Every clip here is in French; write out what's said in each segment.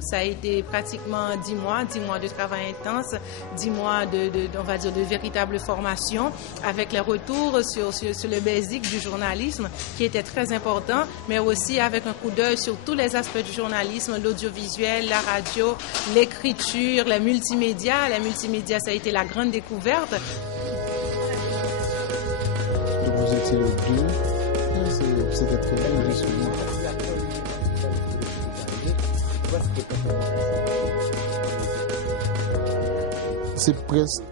Ça a été pratiquement 10 mois de travail intense, 10 mois on va dire, de véritable formation, avec les retours sur le basique du journalisme, qui était très important, mais aussi avec un coup d'œil sur tous les aspects du journalisme, l'audiovisuel, la radio, l'écriture, les multimédias. Les multimédias, ça a été la grande découverte. Vous étiez deux, c'était très bien, justement.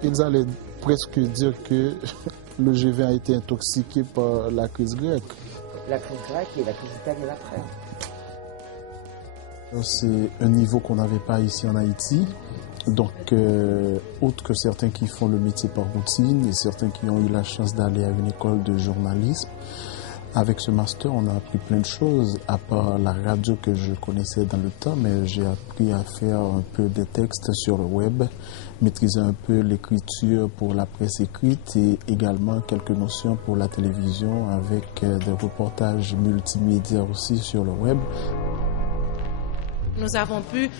Ils allaient presque dire que le G20 a été intoxiqué par la crise grecque. La crise grecque et la crise italienne après. C'est un niveau qu'on n'avait pas ici en Haïti. Donc, autre que certains qui font le métier par routine et certains qui ont eu la chance d'aller à une école de journalisme, avec ce master, on a appris plein de choses, à part la radio que je connaissais dans le temps, mais j'ai appris à faire un peu des textes sur le web, maîtriser un peu l'écriture pour la presse écrite et également quelques notions pour la télévision avec des reportages multimédia aussi sur le web. Nous avons pu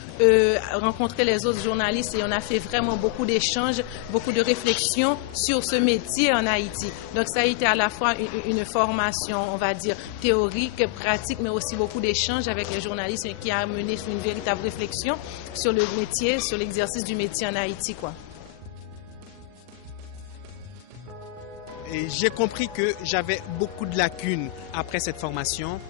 rencontrer les autres journalistes et on a fait vraiment beaucoup d'échanges, beaucoup de réflexions sur ce métier en Haïti. Donc ça a été à la fois une formation, on va dire, théorique, pratique, mais aussi beaucoup d'échanges avec les journalistes qui a mené sur une véritable réflexion sur le métier, sur l'exercice du métier en Haïti, quoi. Et j'ai compris que j'avais beaucoup de lacunes après cette formation.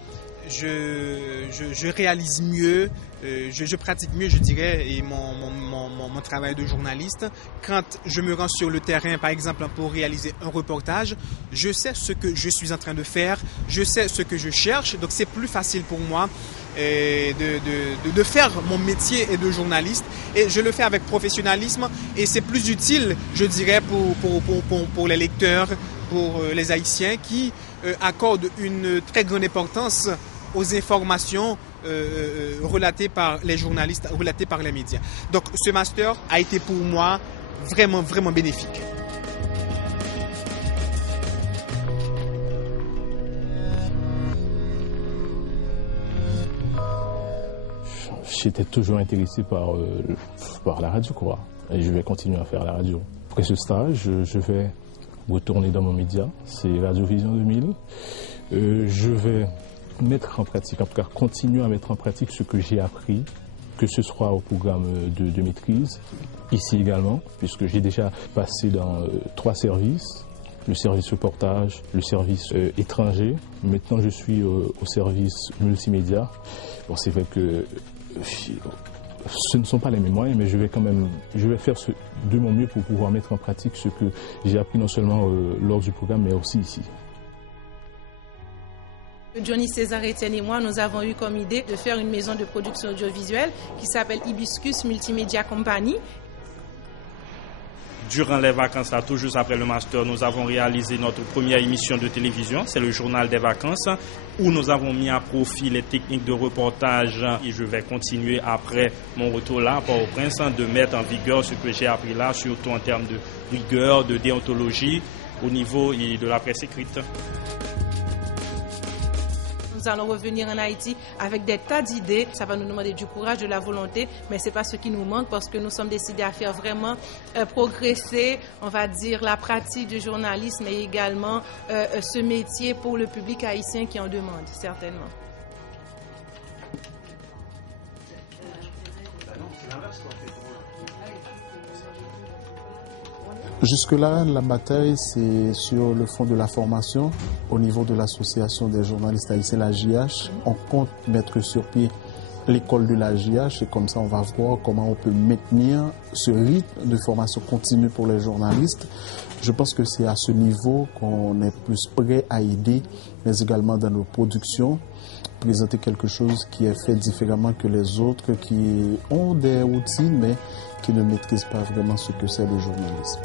Je réalise mieux, je pratique mieux, je dirais, et mon travail de journaliste. Quand je me rends sur le terrain, par exemple, pour réaliser un reportage, je sais ce que je suis en train de faire, je sais ce que je cherche, donc c'est plus facile pour moi de faire mon métier de journaliste, et je le fais avec professionnalisme, et c'est plus utile, je dirais, pour les lecteurs, pour les Haïtiens qui accordent une très grande importance aux informations relatées par les journalistes, relatées par les médias. Donc ce master a été pour moi vraiment, vraiment bénéfique. J'étais toujours intéressé par la radio, quoi. Et je vais continuer à faire la radio. Après ce stage, je vais retourner dans mon média, c'est Radio Vision 2000. Je vais mettre en pratique, en tout cas continuer à mettre en pratique ce que j'ai appris, que ce soit au programme de maîtrise, ici également, puisque j'ai déjà passé dans 3 services, le service reportage, le service étranger. Maintenant, je suis au service multimédia. Bon, c'est vrai que ce ne sont pas les mêmes moyens, mais je vais faire de mon mieux pour pouvoir mettre en pratique ce que j'ai appris non seulement lors du programme, mais aussi ici. Johnny César, Etienne et moi, nous avons eu comme idée de faire une maison de production audiovisuelle qui s'appelle Hibiscus Multimedia Company. Durant les vacances, là, tout juste après le master, nous avons réalisé notre première émission de télévision, c'est le journal des vacances, où nous avons mis à profit les techniques de reportage. Et je vais continuer après mon retour là, à Port-au-Prince, de mettre en vigueur ce que j'ai appris là, surtout en termes de rigueur, de déontologie, au niveau de la presse écrite. Nous allons revenir en Haïti avec des tas d'idées. Ça va nous demander du courage, de la volonté, mais ce n'est pas ce qui nous manque parce que nous sommes décidés à faire vraiment progresser, on va dire, la pratique du journalisme et également ce métier pour le public haïtien qui en demande, certainement. Jusque-là, la bataille, c'est sur le fond de la formation. Au niveau de l'association des journalistes haïtiens, la JH, on compte mettre sur pied l'école de la JH et comme ça, on va voir comment on peut maintenir ce rythme de formation continue pour les journalistes. Je pense que c'est à ce niveau qu'on est plus prêt à aider, mais également dans nos productions, présenter quelque chose qui est fait différemment que les autres, qui ont des routines, mais qui ne maîtrisent pas vraiment ce que c'est le journalisme.